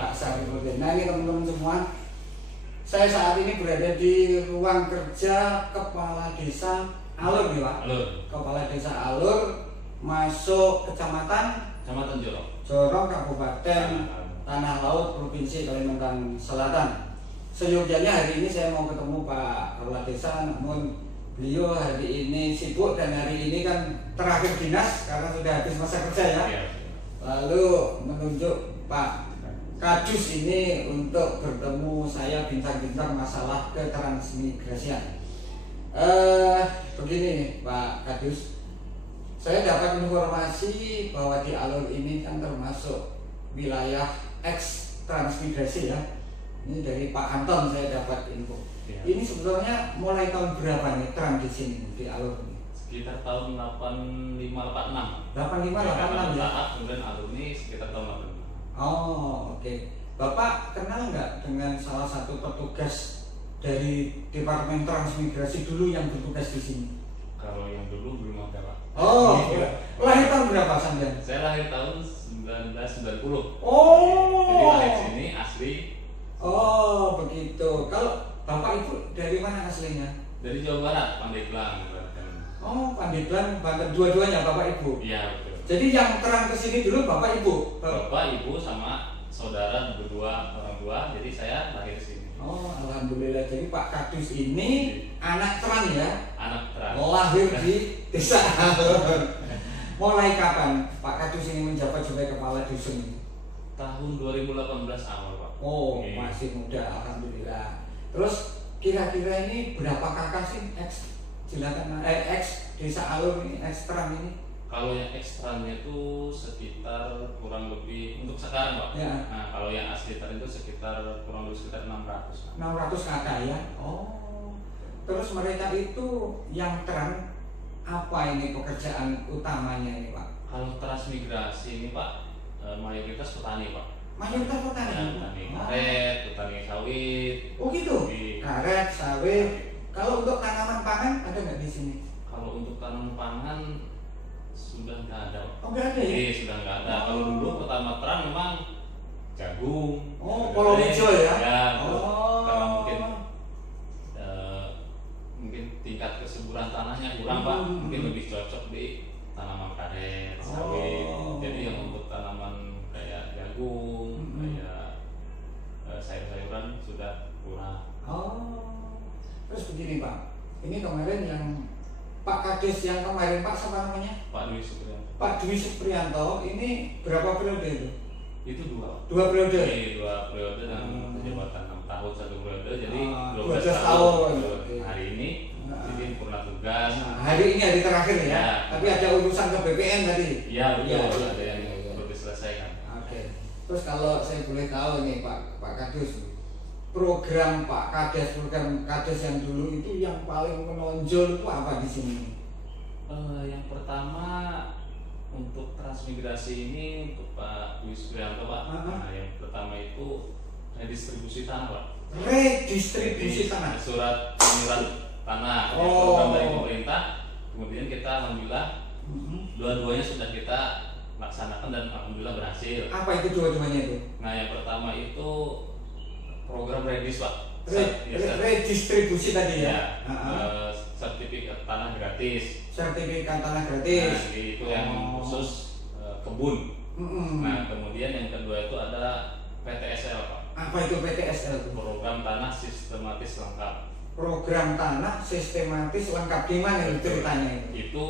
Pak Sarifudin. Nah ini teman-teman semua, saya saat ini berada di ruang kerja Kepala Desa Alur nih Pak. Alur. Kepala Desa Alur, masuk Kecamatan Jorong, Kabupaten Tanah Laut, Provinsi Kalimantan Selatan. Seyogyanya hari ini saya mau ketemu Pak Kepala Desa, namun beliau hari ini sibuk dan hari ini kan terakhir dinas karena sudah habis masa kerja ya. Lalu menunjuk Pak Kadus ini untuk bertemu saya bincang-bincang masalah ketransmigrasian. Begini nih Pak Kadus, saya dapat informasi bahwa di Alur ini kan termasuk wilayah eks transmigrasi ya. Ini dari Pak Anton saya dapat info. Ya. Ini sebetulnya mulai tahun berapa nih tram di sini di Alur ini? Sekitar tahun 85-86. 85-86 ya. Kemudian Alur ini sekitar tahun 85. Oh oke. Bapak kenal nggak dengan salah satu petugas dari Departemen Transmigrasi dulu yang bertugas di sini? Kalau yang dulu belum ada Pak. Oh, lahir tahun berapa Sanjan? Saya lahir tahun 1990. Oh. Jadi lahir sini asli. Oh begitu. Kalau Bapak Ibu dari mana aslinya? Dari Jawa Barat, Pandeglang. Oh, Pandeglang, Banten, dua-duanya Bapak Ibu. Iya betul. Jadi yang terang ke sini dulu Bapak Ibu. Bapak, Ibu sama saudara berdua orang tua. Jadi saya lahir di sini. Oh, alhamdulillah. Jadi Pak Kadus ini anak terang ya. Anak terang. Lahir di Desa Alur. Mulai kapan Pak Kadus ini menjabat sebagai kepala dusun ini? Tahun 2018 awal Pak. Oh, Oke. masih muda, alhamdulillah. Terus kira-kira ini berapa kakak sih ex Desa Alur ini, ex terang ini? Kalau yang ekstranya itu sekitar kurang lebih untuk sekarang Pak. Ya. Nah, kalau yang asli terang itu sekitar kurang lebih sekitar 600. 600 kakak ya. Oh. Terus mereka itu yang terang apa ini pekerjaan utamanya ini Pak? Kalau transmigrasi ini Pak, mayoritas petani Pak. Mayoritas petani. Ya, petani karet, petani sawit. Oh gitu. Di- Karet, sawit. Kalau untuk tanaman pangan ada nggak di sini? Kalau untuk tanaman pangan sudah nggak ada Pak. Oh nggak ada ya? Iya, sudah nggak ada. Kalau dulu pertama terang memang jagung. Oh, kedelai. palawija ya? Ya, betul. Oh. Karena mungkin tingkat kesuburan tanahnya kurang Pak. Mungkin lebih cocok di tanaman karet, sawit. Oh. Jadi yang untuk tanaman kayak jagung, kayak sayur-sayuran sudah kurang. Oh. Terus begini Pak, ini kemarin yang Pak Kadus yang kemarin Pak siapa namanya? Pak Dwi Supriyanto. Pak Dwi Supriyanto ini berapa periode itu? Itu dua. 2 periode. Iya, 2 periode dan jabatan 6 tahun 1 periode. Jadi 12 12 tahun. tahun. Oke. Hari ini jadi purna tugas. Nah, hari ini hari terakhir ya. Ya. Tapi ada urusan ke BPN tadi. Iya betul. Iya, Ada iya, yang iya. perlu diselesaikan. Oke. Terus kalau saya boleh tahu nih Pak Kadus, program program Kades yang dulu itu yang paling menonjol itu apa di sini? Yang pertama untuk transmigrasi ini untuk Pak Dwi Supriyanto Pak. Nah, yang pertama itu redistribusi tanah Pak. Redistribusi tanah. Surat penyurat tanah yang Oh. program dari pemerintah. Kemudian kita alhamdulillah dua-duanya sudah kita laksanakan dan alhamdulillah berhasil. Apa itu dua-duanya itu? Nah, yang pertama itu program redis Pak. Redistribusi tadi ya. Sertifikat tanah gratis. Sertifikat tanah Nah, gratis. itu yang khusus kebun. Nah, kemudian yang kedua itu ada PTSL Pak. Apa itu PTSL itu? Program tanah sistematis lengkap. Program tanah sistematis lengkap di mana itu ceritanya itu? Itu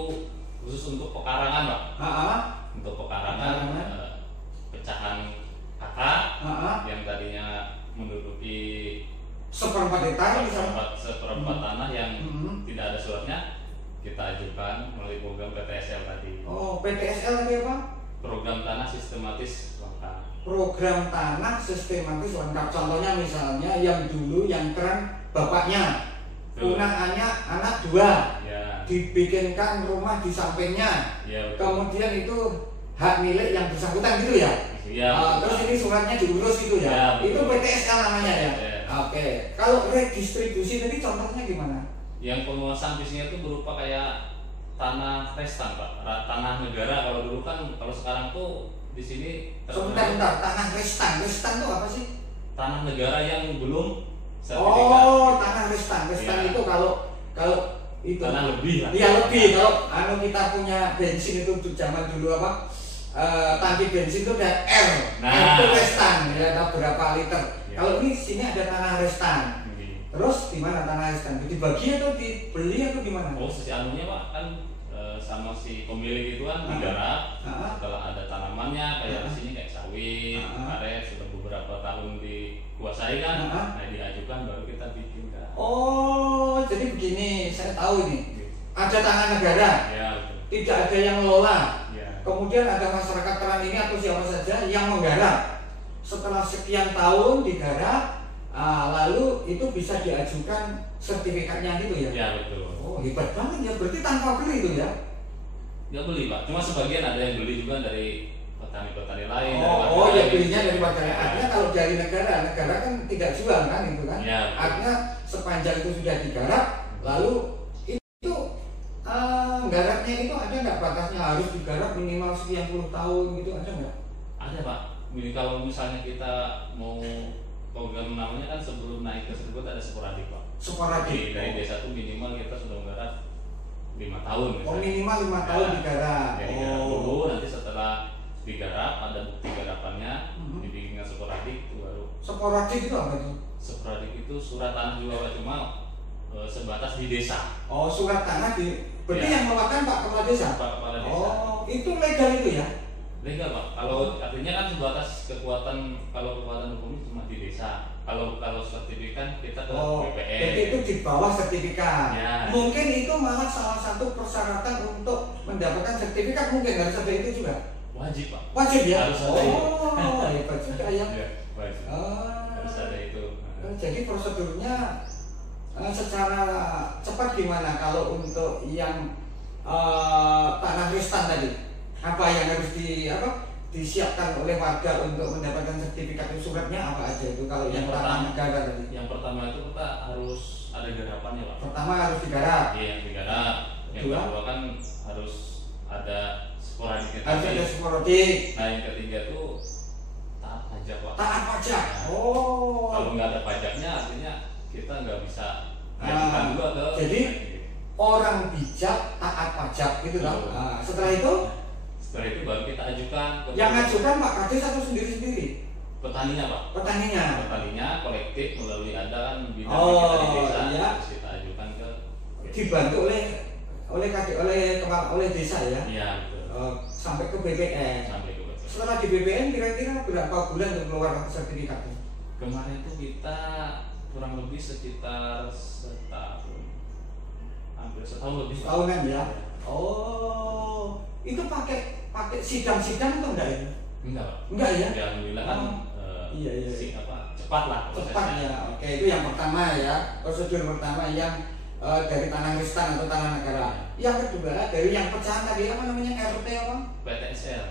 khusus untuk pekarangan Pak. Untuk pekarangan pecahan kakak yang tadinya menduduki seperempat hektar misalnya. seperempat tanah yang tidak ada suratnya, kita ajukan melalui program PTSL tadi. Oh, PTSL tadi apa? Program tanah sistematis lengkap. Program tanah sistematis lengkap. Contohnya misalnya yang dulu yang keren bapaknya punya anak 2, Ya. dibikinkan rumah di sampingnya. Ya, betul. Kemudian itu hak milik yang bersangkutan gitu ya. Ya, Terus ini suratnya diurus gitu ya. Ya, betul. Itu PTSL namanya ya. Ya. Oke. Kalau redistribusi tadi contohnya gimana? Yang penguasaan bisnisnya itu berupa kayak tanah restan Pak, tanah negara. Kalau dulu kan, kalau sekarang tuh di sini sebentar, tanah restan itu apa sih? Tanah negara yang belum sertifikat. Oh, tanah restan ya. Itu kalau itu tanah lebih lah. Iya lebih. Kalau kita punya bensin itu zaman dulu apa? Tangki bensin itu ada R. Nah, itu restan ya, ada berapa liter. Ya. Kalau ini sini ada tanah restan. Terus di mana tanah restan? Dibagi atau dibeli atau gimana? Oh, si anunya Pak kan sama si pemilik itu kan digarap. Setelah ada tanamannya kayak di sini kayak sawit, karet sudah beberapa tahun dikuasai kan. Nah, diajukan baru kita bikin kan. Oh, jadi begini, saya tahu ini. Ada tanah negara. Ya, tidak ada yang ngelola. Ya. Kemudian ada masyarakat peran ini atau siapa saja yang menggarap. Setelah sekian tahun digarap, lalu itu bisa diajukan sertifikatnya gitu ya? Ya betul. Oh hebat banget ya, berarti tanpa beli itu ya? Nggak beli Pak, cuma sebagian ada yang beli juga dari petani-petani lain. Oh ya, belinya dari petani. Artinya kalau dari negara kan tidak jual kan itu kan? Ya, artinya sepanjang itu sudah digarap, lalu itu garapnya itu ada nggak batasnya, harus digarap minimal sekian puluh tahun gitu, ada nggak? Ada Pak. Jadi kalau misalnya kita mau program namanya kan sebelum naik tersebut ada sporadik Pak. Sporadik. Dari desa itu minimal kita sudah menggarap 5 tahun. Misalnya. Oh minimal 5 tahun digarap. Ya, digarap dulu, nanti setelah digarap ada bukti garapannya, dibikinkan sporadik itu baru. Sporadik itu apa itu? Sporadik itu surat tanah juga Pak, cuma sebatas di desa. Oh surat tanah berarti yang mengeluarkan Pak Kepala Desa? Pak Kepala Desa. Oh itu legal itu ya? Legal Pak. Kalau artinya kan sebatas kekuatan hukum cuma di desa. Kalau sertifikat kita ke BPN. Jadi itu di bawah sertifikat. Ya. Mungkin itu malah salah satu persyaratan untuk mendapatkan sertifikat, mungkin harus ada itu juga. Wajib Pak. Wajib ya. Harus ada itu. Hebat juga ya. Ya wajib. Harus ada itu. Jadi prosedurnya secara cepat gimana kalau untuk yang tanah restan tadi? Apa yang harus disiapkan oleh warga untuk mendapatkan sertifikat itu, suratnya apa aja itu kalau yang tanah negara tadi? Yang pertama itu kita harus ada garapannya Pak. Pertama harus digarap. Iya, digarap. Yang kedua kan harus ada sporadik. Harus ada sporadik. Nah yang ketiga itu taat pajak Pak. Taat pajak. Kalau nggak ada pajaknya artinya kita nggak bisa ajukan juga ke. Jadi orang bijak taat pajak gitu kan. Setelah itu baru kita ajukan ke. Yang ajukan Pak Kades atau sendiri-sendiri? Petaninya Pak. Petaninya kolektif melalui ada kan bidang kita di desa, iya. Terus kita ajukan ke. Dibantu oleh desa ya? Iya betul. Sampai ke BPN. Setelah di BPN kira-kira berapa bulan untuk keluar sertifikatnya? Kemarin itu kita kurang lebih sekitar setahun, hampir setahun lebih. Setahunan ya? Oh, itu pakai sidang-sidang atau enggak ya? Enggak ya? Ya alhamdulillah kan iya. Cepat lah. Cepat ya. Oke, itu yang pertama ya. Prosedur pertama yang dari tanah restan atau tanah negara. Yang kedua dari yang pecahan tadi apa namanya, RT apa?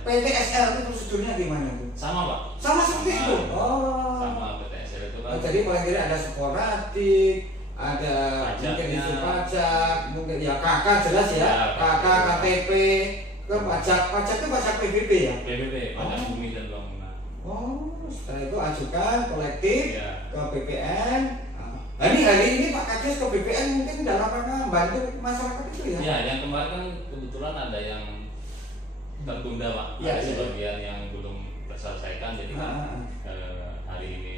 PTSL itu prosedurnya gimana itu? Sama Pak. Sama seperti itu. Sama PTSL itu kan. Jadi paling tidak ada sporadik, ada mungkin isi pajak, mungkin ya KK jelas ya, KK, KTP, ke pajak itu pajak PBB ya? PBB, pajak bumi dan bangunan. Setelah itu ajukan kolektif ke BPN. Hari ini Pak Kades ke BPN mungkin dalam rangka membantu masyarakat itu ya? Ya, yang kemarin kan kebetulan ada yang tertunda Pak. Ada sebagian yang belum terselesaikan, jadi kan hari ini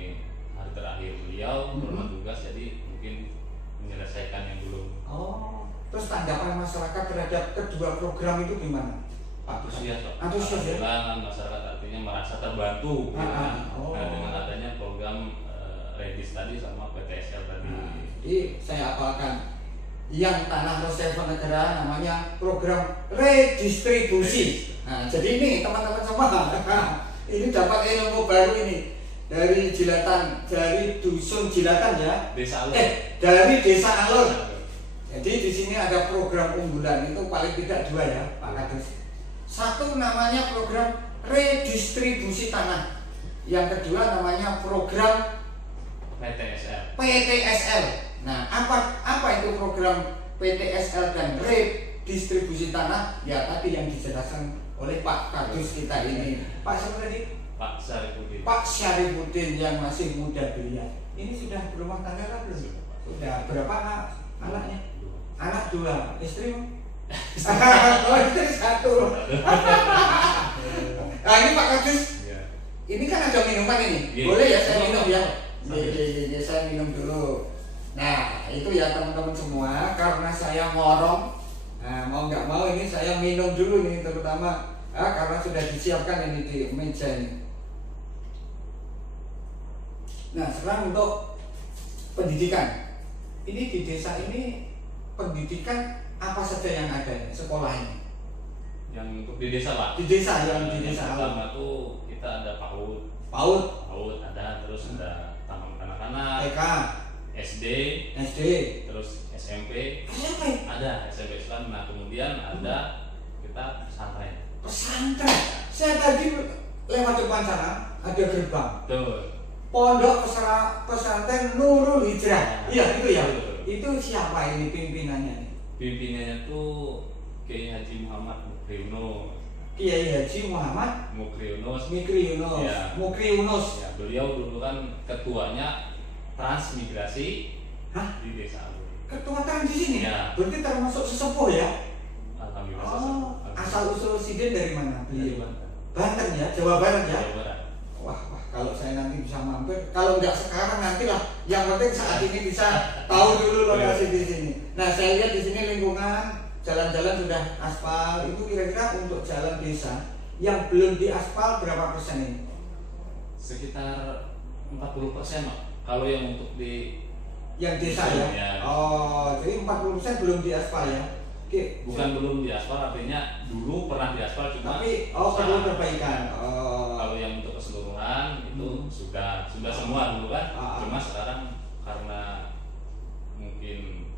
hari terakhir beliau berumah tugas, jadi mungkin menyelesaikan yang belum. Terus tanggapan masyarakat terhadap kedua program itu gimana? Antusias Pak. Antusias ya? Alhamdulillah masyarakat artinya merasa terbantu dengan adanya program Redis tadi sama PTSL tadi. Jadi saya apalkan yang tanah reserve negara namanya program redistribusi. Nah, jadi ini teman-teman semua, ini dapat ilmu baru ini dari dusun Jilatan ya. Desa Alur. Dari Desa Alur. Jadi di sini ada program unggulan itu paling tidak 2 ya Pak Kades. Satu namanya program redistribusi tanah. Yang kedua namanya program PTSL. Nah, apa itu program PTSL dan redistribusi tanah? Ya tadi yang dijelaskan oleh Pak Kadus kita ini. Pak siapa tadi? Pak Syarifuddin. Pak Syarifuddin yang masih muda belia. Ini sudah berumah tangga kan belum? Sudah. Berapa anaknya? Anak 2, istri? Oh, istri 1. Nah ini Pak Kadus. Ini kan ada minuman ini. Boleh ya saya minum ya? Iya, saya minum dulu. Nah itu ya teman-teman semua, karena saya ngorong, nah, mau nggak mau ini saya minum dulu nih, terutama karena sudah disiapkan ini di meja ini. Nah sekarang untuk pendidikan, ini di desa ini pendidikan apa saja yang ada sekolah ini? Yang untuk di desa Pak? Di desa, yang di desa. Pertama tuh kita ada PAUD. PAUD ada, terus ada taman kanak-kanak. TK. SD, terus SMP, ada SMP Islam. Nah kemudian ada kita pesantren. Saya tadi lewat depan sana ada gerbang. Tuh. Pondok pesantren Nurul Hijrah. Iya itu ya. Itu siapa ini pimpinannya? Pimpinannya tuh Kiai Haji Muhammad Mukri Yunus. Kiai Haji Muhammad Mukri Yunus. Ya. Mukri Yunus. Ya, beliau dulu kan ketuanya transmigrasi di desa Alur. Ketua trans di sini? Ya. Berarti termasuk sesepuh ya? Alhamdulillah. Oh, asal usul Sidin dari mana? Dari Banten ya, Jawa Barat ya? Jawa Barat. Wah, kalau saya nanti bisa mampir, kalau nggak sekarang nantilah. Yang penting saat ini bisa tahu dulu lokasi di sini. Nah, saya lihat di sini lingkungan jalan-jalan sudah aspal. Itu kira-kira untuk jalan desa yang belum diaspal berapa persen ini? Sekitar 40% Pak. Kalau yang untuk di yang desa ya? Oh, jadi 40% belum diaspal ya? Oke. Bukan belum diaspal, artinya dulu pernah diaspal cuma tapi perlu perbaikan. Kalau yang untuk keseluruhan itu sudah semua dulu kan. Cuma sekarang karena mungkin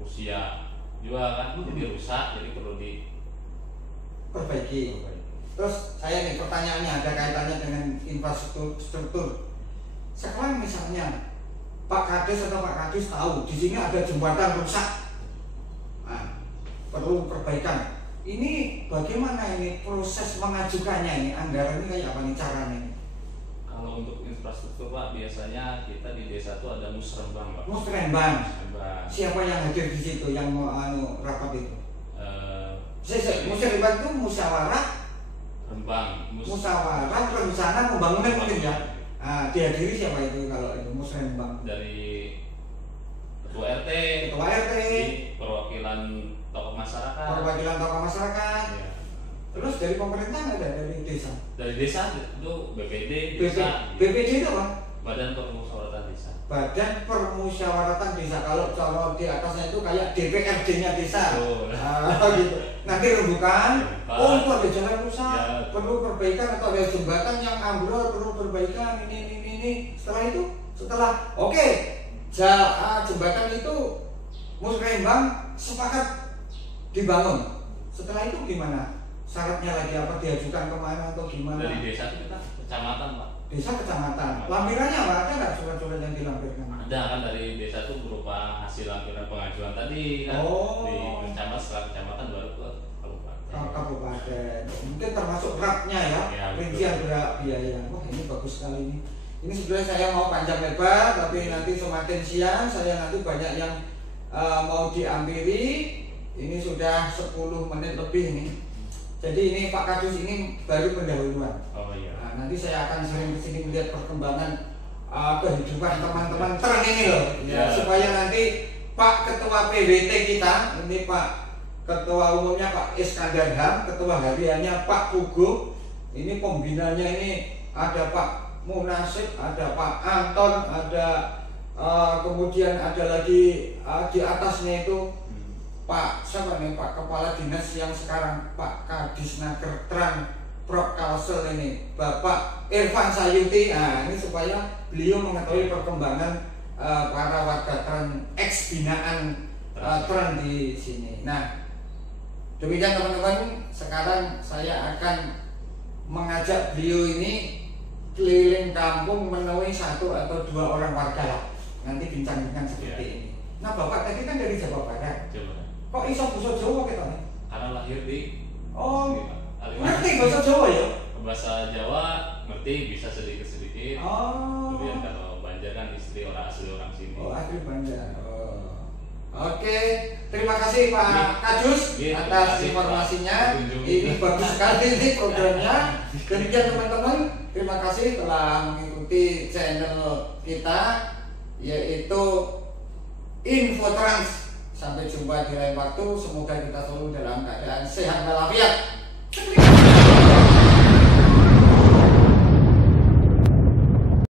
usia juga kan jadi rusak, jadi perlu diperbaiki. Terus saya nih pertanyaannya ada kaitannya dengan infrastruktur. Sekarang misalnya Pak Kadus atau Pak Kadus tahu di sini ada jembatan rusak, nah, perlu perbaikan. Ini bagaimana ini proses mengajukannya ini? Anggaran ini kayak apa nih caranya? Kalau untuk infrastruktur Pak, biasanya kita di desa itu ada musrenbang Pak. Musrenbang. Siapa yang hadir di situ yang mau rapat itu? Musrenbang itu musyawarah. Musyawarah rencana pembangunan mungkin ya. Dihadiri siapa itu kalau itu musrenbang? Dari ketua RT, perwakilan tokoh masyarakat. Ya. Terus dari pemerintah ada dari desa? Dari desa itu BPD desa. BPD itu apa? Badan Permusyawaratan Desa. Badan Permusyawaratan Desa. Kalau di atasnya itu kayak DPRD-nya desa. Gitu. Nanti rembukan. Oh, itu ada jalan rusak, ya, perlu perbaikan, atau ada jembatan yang ambrol perlu perbaikan. Ini. Setelah oke, jembatan itu musrenbang sepakat dibangun. Setelah itu gimana? Syaratnya lagi apa? Diajukan kemana atau gimana? Dari desa itu kita kecamatan Pak. Desa kecamatan. Lampirannya apa? Ada nggak surat-surat yang dilampirkan? Ada kan, dari desa itu berupa hasil lampiran pengajuan tadi kan. Di kecamatan, setelah kecamatan baru ke kabupaten. Mungkin termasuk rapnya ya, rincian biaya. Wah ini bagus sekali ini. Ini sebenarnya saya mau panjang lebar, tapi nanti semakin siang saya nanti banyak yang mau diampiri. Ini sudah 10 menit lebih ini. Jadi ini Pak Kadus ini baru pendahuluan. Oh iya. Nah, nanti saya akan sering kesini melihat perkembangan kehidupan teman-teman tren ini loh, ya, supaya nanti Pak Ketua PWT kita, ini Pak Ketua Umumnya Pak Iskandar Ham, Ketua Hariannya Pak Pugu, ini pembinanya ini ada Pak Munasib, ada Pak Anton, ada kemudian ada lagi di atasnya itu Pak siapa nih, Pak Kepala Dinas yang sekarang Pak Kadisnaker Tran Prof Kalsel ini Bapak Irfan Sayuti. Nah ini supaya beliau mengetahui perkembangan para warga Tran, ex binaan Tran di sini. Nah demikian teman-teman, sekarang saya akan mengajak beliau ini keliling kampung menemui 1 atau 2 orang warga lah. Nanti bincang-bincang seperti ini. Nah Bapak tadi kan dari Jawa Barat. Kok iso basa Jawa kita nih? Karena lahir di Ngerti bahasa Jawa ya? Bahasa Jawa ngerti, bisa sedikit-sedikit. Kemudian kalau Banjar kan istri orang asli orang sini. Oh, asli Banjar. Oke, terima kasih Pak Kadus atas informasinya. Ini bagus sekali ini programnya. Demikian teman-teman, terima kasih telah mengikuti channel kita yaitu Infotrans. Sampai jumpa di lain waktu. Semoga kita selalu dalam keadaan sehat walafiat.